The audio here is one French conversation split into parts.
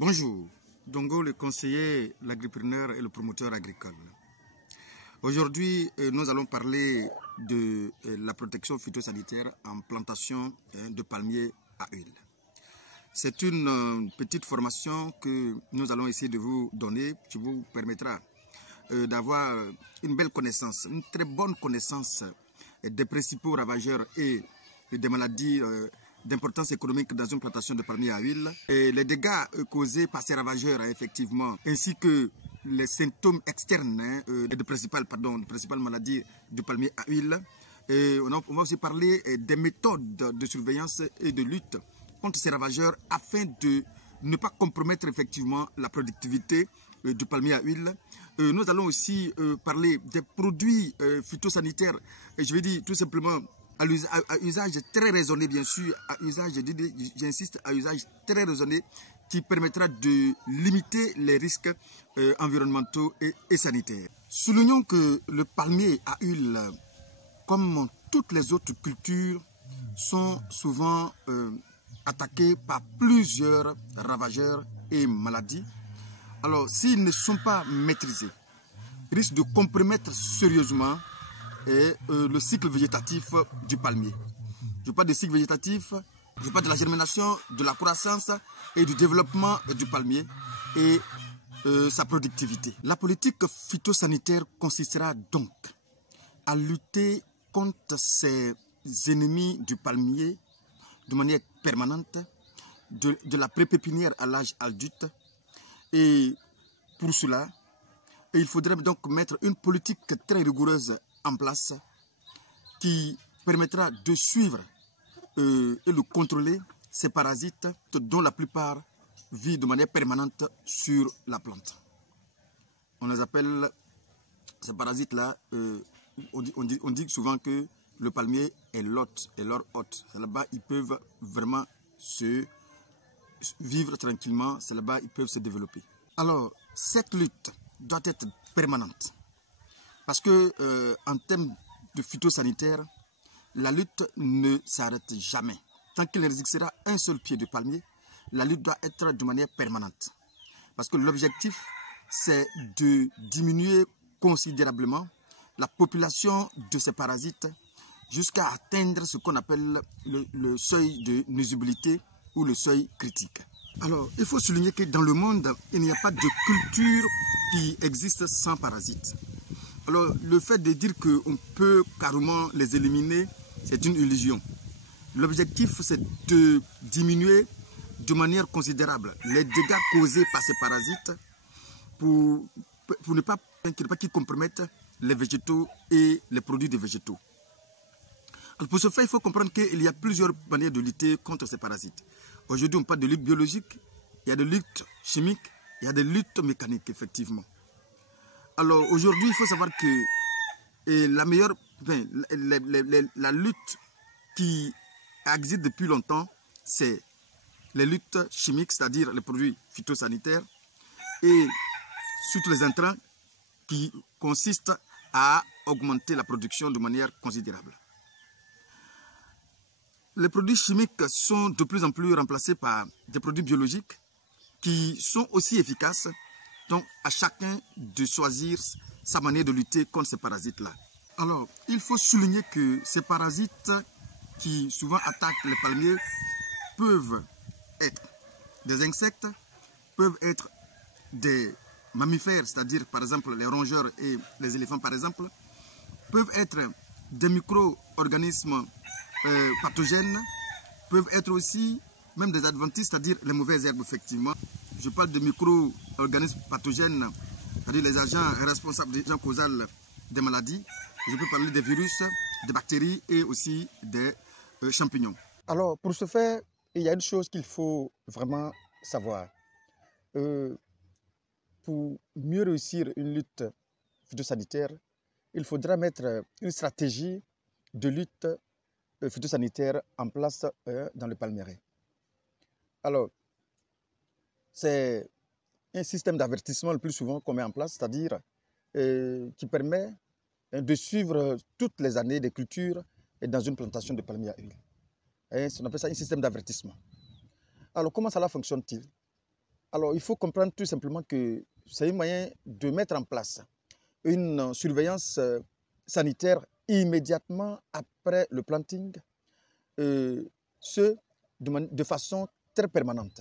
Bonjour, Dongo le conseiller, l'agripreneur et le promoteur agricole. Aujourd'hui, nous allons parler de la protection phytosanitaire en plantation de palmiers à huile. C'est une petite formation que nous allons essayer de vous donner qui vous permettra d'avoir une belle connaissance, une très bonne connaissance des principaux ravageurs et des maladies d'importance économique dans une plantation de palmiers à huile, et les dégâts causés par ces ravageurs effectivement, ainsi que les symptômes externes de principales maladies du palmier à huile. Et on va aussi parler des méthodes de surveillance et de lutte contre ces ravageurs afin de ne pas compromettre effectivement la productivité du palmier à huile. Nous allons aussi parler des produits phytosanitaires, et je vais dire tout simplement à usage très raisonné, bien sûr, j'insiste, à usage très raisonné qui permettra de limiter les risques environnementaux et sanitaires. Soulignons que le palmier à huile, comme toutes les autres cultures, sont souvent attaqués par plusieurs ravageurs et maladies. Alors, s'ils ne sont pas maîtrisés, ils risquent de compromettre sérieusement le cycle végétatif du palmier. Je parle de cycle végétatif, je parle de la germination, de la croissance et du développement du palmier et sa productivité. La politique phytosanitaire consistera donc à lutter contre ces ennemis du palmier de manière permanente, de la pré-pépinière à l'âge adulte. Et pour cela, il faudrait donc mettre une politique très rigoureuse en place qui permettra de suivre et de contrôler ces parasites dont la plupart vivent de manière permanente sur la plante. On les appelle, ces parasites-là, on dit souvent que le palmier est l'hôte, et leur hôte. C'est là-bas ils peuvent vraiment se vivre tranquillement, c'est là-bas ils peuvent se développer. Alors, cette lutte doit être permanente. Parce que en termes de phytosanitaire, la lutte ne s'arrête jamais. Tant qu'il existera un seul pied de palmier, la lutte doit être de manière permanente. Parce que l'objectif, c'est de diminuer considérablement la population de ces parasites jusqu'à atteindre ce qu'on appelle le seuil de nuisibilité ou le seuil critique. Alors, il faut souligner que dans le monde, il n'y a pas de culture qui existe sans parasites. Alors, le fait de dire qu'on peut carrément les éliminer, c'est une illusion. L'objectif, c'est de diminuer de manière considérable les dégâts causés par ces parasites pour ne pas qu'ils compromettent les végétaux et les produits des végétaux. Alors pour ce faire, il faut comprendre qu'il y a plusieurs manières de lutter contre ces parasites. Aujourd'hui, on parle de lutte biologique, il y a de lutte chimique, il y a de lutte mécanique, effectivement. Alors aujourd'hui, il faut savoir que la lutte qui existe depuis longtemps, c'est les luttes chimiques, c'est-à-dire les produits phytosanitaires, et surtout les intrants qui consistent à augmenter la production de manière considérable. Les produits chimiques sont de plus en plus remplacés par des produits biologiques qui sont aussi efficaces. Donc, à chacun de choisir sa manière de lutter contre ces parasites-là. Alors, il faut souligner que ces parasites qui souvent attaquent les palmiers peuvent être des insectes, peuvent être des mammifères, c'est-à-dire par exemple les rongeurs et les éléphants par exemple, peuvent être des micro-organismes pathogènes, peuvent être aussi même des adventices, c'est-à-dire les mauvaises herbes effectivement. Je parle de micro-organismes pathogènes, c'est-à-dire les agents responsables des agents causals des maladies. Je peux parler des virus, des bactéries et aussi des champignons. Alors, pour ce faire, il y a une chose qu'il faut vraiment savoir. Pour mieux réussir une lutte phytosanitaire, il faudra mettre une stratégie de lutte phytosanitaire en place dans le palmier. Alors, c'est un système d'avertissement le plus souvent qu'on met en place, c'est-à-dire qui permet de suivre toutes les années des cultures dans une plantation de palmiers à huile. On appelle ça un système d'avertissement. Alors, comment cela fonctionne-t-il? Alors, il faut comprendre tout simplement que c'est un moyen de mettre en place une surveillance sanitaire immédiatement après le planting, ce de façon très permanente.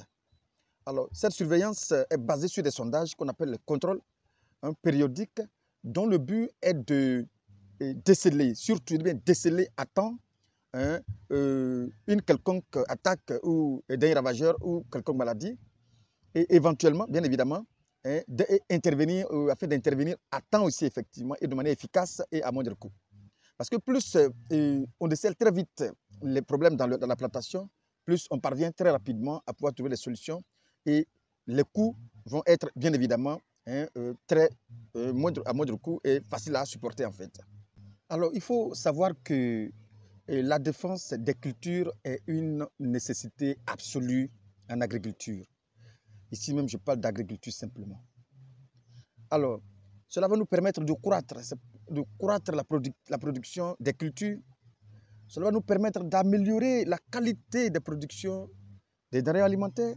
Alors, cette surveillance est basée sur des sondages qu'on appelle les contrôles périodiques, dont le but est de déceler, surtout bien déceler à temps une quelconque attaque ou d'un ravageur ou quelconque maladie, et éventuellement, bien évidemment, intervenir, afin d'intervenir à temps aussi effectivement et de manière efficace et à moindre coût. Parce que plus on décèle très vite les problèmes dans la plantation, plus on parvient très rapidement à pouvoir trouver des solutions et les coûts vont être bien évidemment à moindre coût et faciles à supporter en fait. Alors il faut savoir que la défense des cultures est une nécessité absolue en agriculture. Ici même, je parle d'agriculture simplement. Alors, cela va nous permettre de croître la production des cultures. Cela va nous permettre d'améliorer la qualité des productions des denrées alimentaires.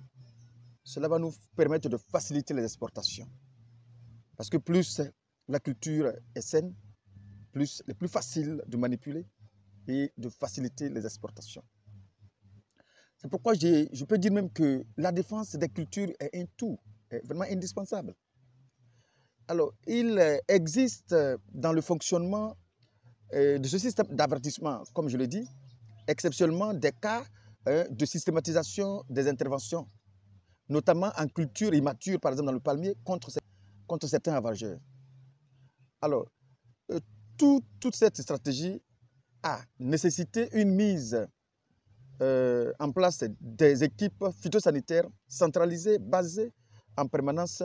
Cela va nous permettre de faciliter les exportations. Parce que plus la culture est saine, plus elle est plus facile de manipuler et de faciliter les exportations. C'est pourquoi je peux dire même que la défense des cultures est un tout, est vraiment indispensable. Alors, il existe dans le fonctionnement de ce système d'avertissement, comme je l'ai dit, exceptionnellement des cas de systématisation des interventions, notamment en culture immature, par exemple dans le palmier, contre certains ravageurs. Alors, toute cette stratégie a nécessité une mise en place des équipes phytosanitaires centralisées, basées en permanence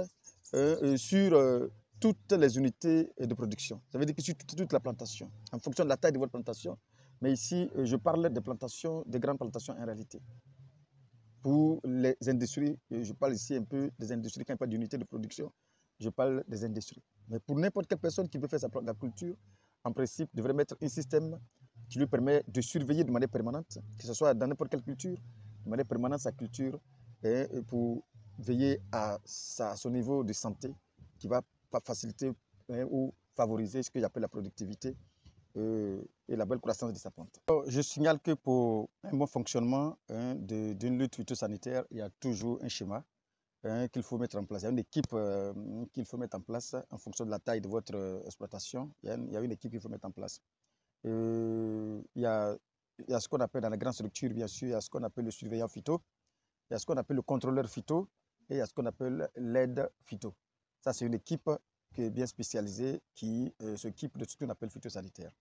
sur toutes les unités de production. Ça veut dire que sur toute la plantation, en fonction de la taille de votre plantation. Mais ici, je parle des plantations, des grandes plantations en réalité. Pour les industries, je parle ici un peu des industries, quand il n'y a pas d'unité de production, je parle des industries. Mais pour n'importe quelle personne qui veut faire la culture, en principe, devrait mettre un système qui lui permet de surveiller de manière permanente, que ce soit dans n'importe quelle culture, de manière permanente sa culture, et pour veiller à son niveau de santé, qui va faciliter ou favoriser ce que j'appelle la productivité et la belle croissance de sa plante. Alors, je signale que pour un bon fonctionnement d'une lutte phytosanitaire, il y a toujours un schéma qu'il faut mettre en place. Il y a une équipe qu'il faut mettre en place en fonction de la taille de votre exploitation. Il y a une équipe qu'il faut mettre en place. Il y a ce qu'on appelle dans la grande structure, bien sûr, il y a ce qu'on appelle le surveillant phyto, il y a ce qu'on appelle le contrôleur phyto et il y a ce qu'on appelle l'aide phyto. Ça, c'est une équipe qui est bien spécialisée qui s'occupe de ce qu'on appelle phytosanitaire.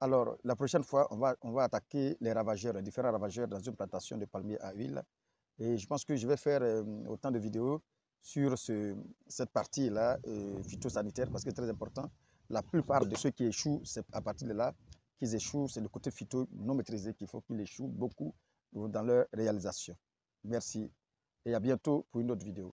Alors, la prochaine fois, on va attaquer les ravageurs, les différents ravageurs dans une plantation de palmiers à huile. Et je pense que je vais faire autant de vidéos sur cette partie-là, phytosanitaire, parce que c'est très important. La plupart de ceux qui échouent, c'est à partir de là qu'ils échouent. C'est le côté phyto non maîtrisé qu'il faut qu'ils échouent beaucoup dans leur réalisation. Merci et à bientôt pour une autre vidéo.